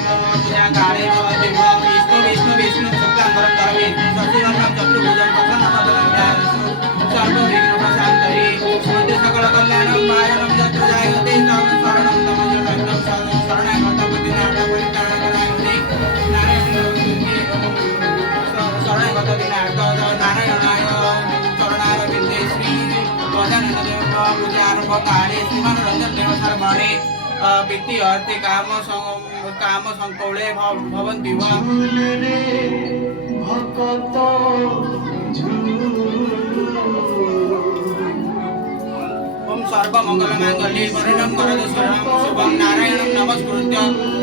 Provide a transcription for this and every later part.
पूजा काले विष्णु विष्णु विष्णु शुक्लांबरं धरं शशिवर्णं चतुर्भुजं प्रसन्नवदनं सर्वविघ्नोपशान्तये श्रुति सकल कल्याणं भायनं यत्र जायते तं शरणं तमजं शरणागतपतिनाथ परित्राणपरायणे शरणागतविनाथ नारायणाय शरणारविन्दे श्री गजाननदेव पूजारम्भकाले श्रीमनोरञ्जन देव सर्वणे वित्ति अर्थे काम संकौले भवन्ति वा भक्त ओम सर्वमंगलमांगल्ये परिणम वरदे शुभं नारायणं नमस्कृत्य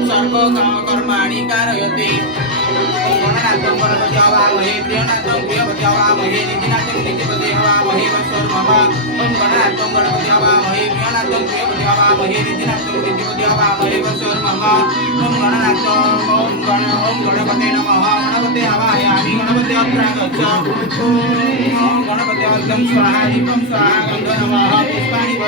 सर्व कर्माणि कारयते ओम गणनाथं गणपति हवामहे प्रियनाथं प्रियपति हवामहे निधिनाथं निधिपति हवामहे वत्सर्वः ओम गणनाथं गणपति हवामहे प्रियनाथं प्रियपति हवामहे निधिनाथं निधिपति हवामहे वत्सर्वः ओम गणपते नमः गणपते हवामहे गणपते अप्रागच्छ ओम गणपते अर्घं स्वाहा दीपं स्वाहा गन्ध नमः पुष्पाणि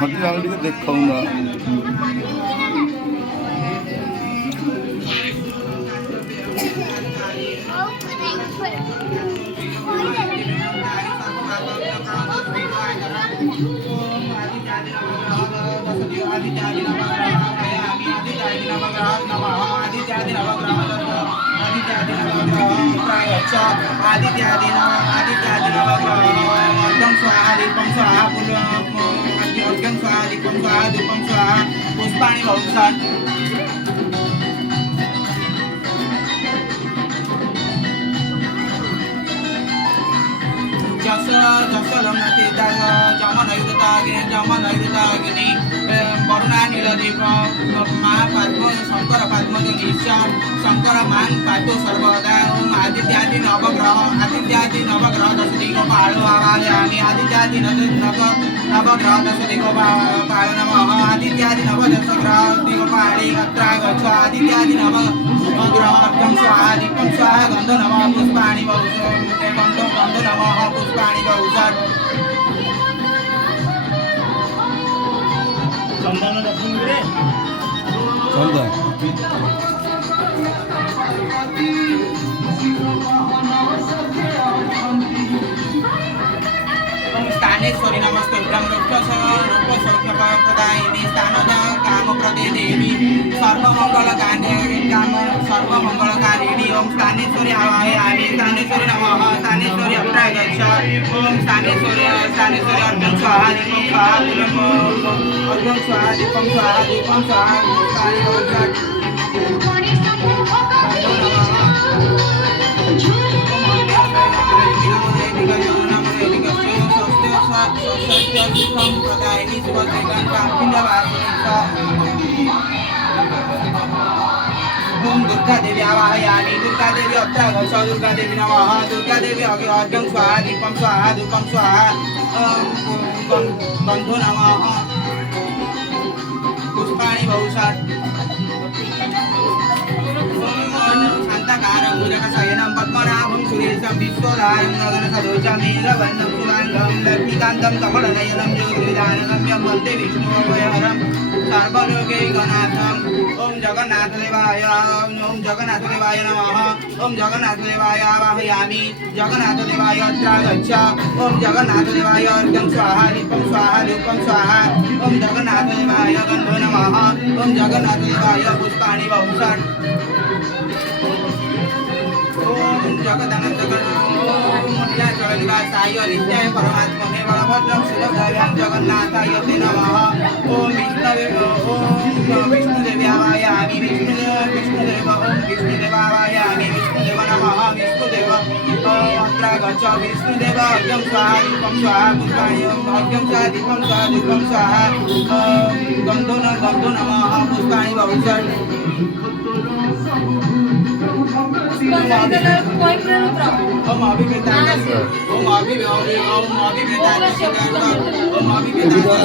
हटी आगे देखूंगा पुष्पाणि बहुषात् जमनयुताग्नि वरुणानिलदेव महापद्म शंकर पद्मजनीश शंकर मान पातो सर्वदा ओम आदित्यादि नवग्रह दश दिक्पालो आवाहयामि आदित्यादि नवग्रह दश दिक्पालो नमः आदित्यादि नवदश ग्रह दिक्पाले अत्रागच्छ आदित्यादि नवग्रह अर्घं स्वाहा दीपं स्वाहा गन्ध नमः पुष्पाणि गन्ध नमः पुष्पाणि बहुषात् चंदन स्थानेश्वरी नमस्ते रूपसौख्यप्रदायिनी स्थानद कामप्रदे देवी सर्वमंगलकारिणी ओम स्थानेश्वरी आवाहयामि स्थानेश्वरी नमः स्थानेश्वरी अप्रागच्छ ओम स्थानेश्वरी अर्घं स्वाहा दीपं स्वाहा दीपं स्वाहा ओम दुर्गा देवी आवाहयामि दुर्गा देवी अप्रागच्छ दुर्गा देवी नमः दुर्गा देवी अर्घं स्वाहा दीपं स्वाहा धूपं स्वाहा गन्धो नमः पुष्पाणि बहुषात् शान्ताकारं भुजगशयनं पद्मनाभं सुरेशं विश्वधारं गगनसदृशं नीलवर्णं शुभाङ्गं लक्ष्मीकान्तं कमलनयनं ज्योतिर्विधानगम्यं वन्दे विष्णुवरं सर्वलोकैकनाथं ओम जगन्नाथदेवाय नमः ओम जगन्नाथदेवाय आवाहयामि जगन्नाथदेवाय अत्रागच्छ ओम जगन्नाथदेवाय अर्घं स्वाहा दीपं स्वाहा धूपं स्वाहा ओम जगन्नाथदेवाय गन्धो नमः ओम जगन्नाथदेवाय पुष्पाणि बहुषात् ओम जगदानन्दगणाय नित्याय परमात्मने बलभद्रं सुभद्राभ्यां जगन्नाथाय ते नमः ओम विष्णुदेवाय विष्णुदेव ओम विष्णुदेवाय विष्णुदेव नमः विष्णुदेव अत्रागच्छ विष्णुदेव अर्घं स्वाहा दीपं स्वाहा पुष्पाणि अर्घं स्वाहा दीपं स्वाहा धूपं स्वाहा गन्धो नमः पुष्पाणि बहुषात् ओम अभिवेदाय ओम अभिवेदाय ओम अभिवेदाय ओम अभिवेदाय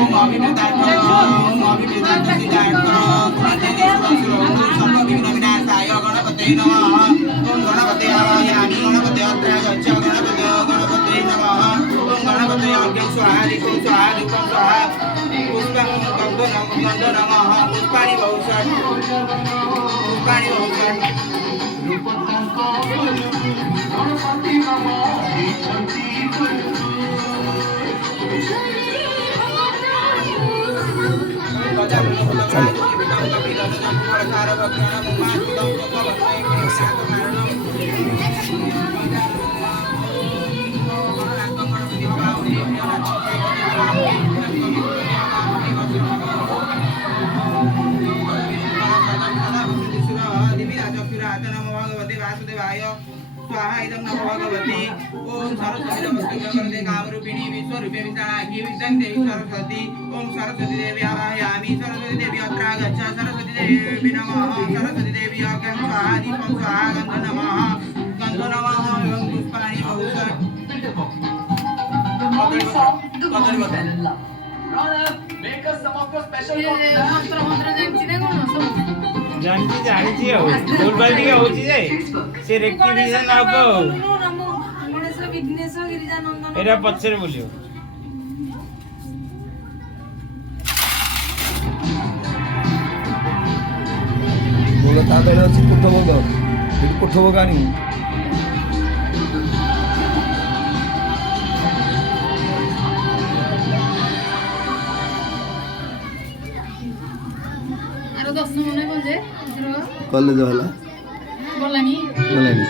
ओम अभिवेदाय ओम अभिवेदाय सर्व विघ्न विनाशाय गणपतये नमः ओम गणपतये आवाहयामि गणपतये अत्र गच्छ गणपतये गणपतये नमः ओम गणपतये अग्निं स्वाहा ऋक्ं स्वाहा धूपं स्वाहा पुष्पं गन्धनमः पुष्पाणि बहुषट् स्वाहा इदं नमो भगवते ओम सरस्वती नमस्ते भगवते कामरूपिणी विश्वरूपे विशालाक्षी विद्यां देवी सरस्वती ओम सरस्वती देवी आवाहयामि सरस्वती देवी अत्र गच्छ सरस्वती देवी नमः सरस्वती देवी अग्निं स्वाहा दीपं स्वाहा गन्धो नमः एवं पुष्पाणि बहुषट् जानती जानी हो फुलबाल टिके होची जे से रेक्टिफिकेशन हबो एरा पछरे बोलियो बोलो ताबेले अछि कोठबोग एटी कोठबोग आनी आरो 10 मने बजे कॉलेज वाला बोलानी बोलानी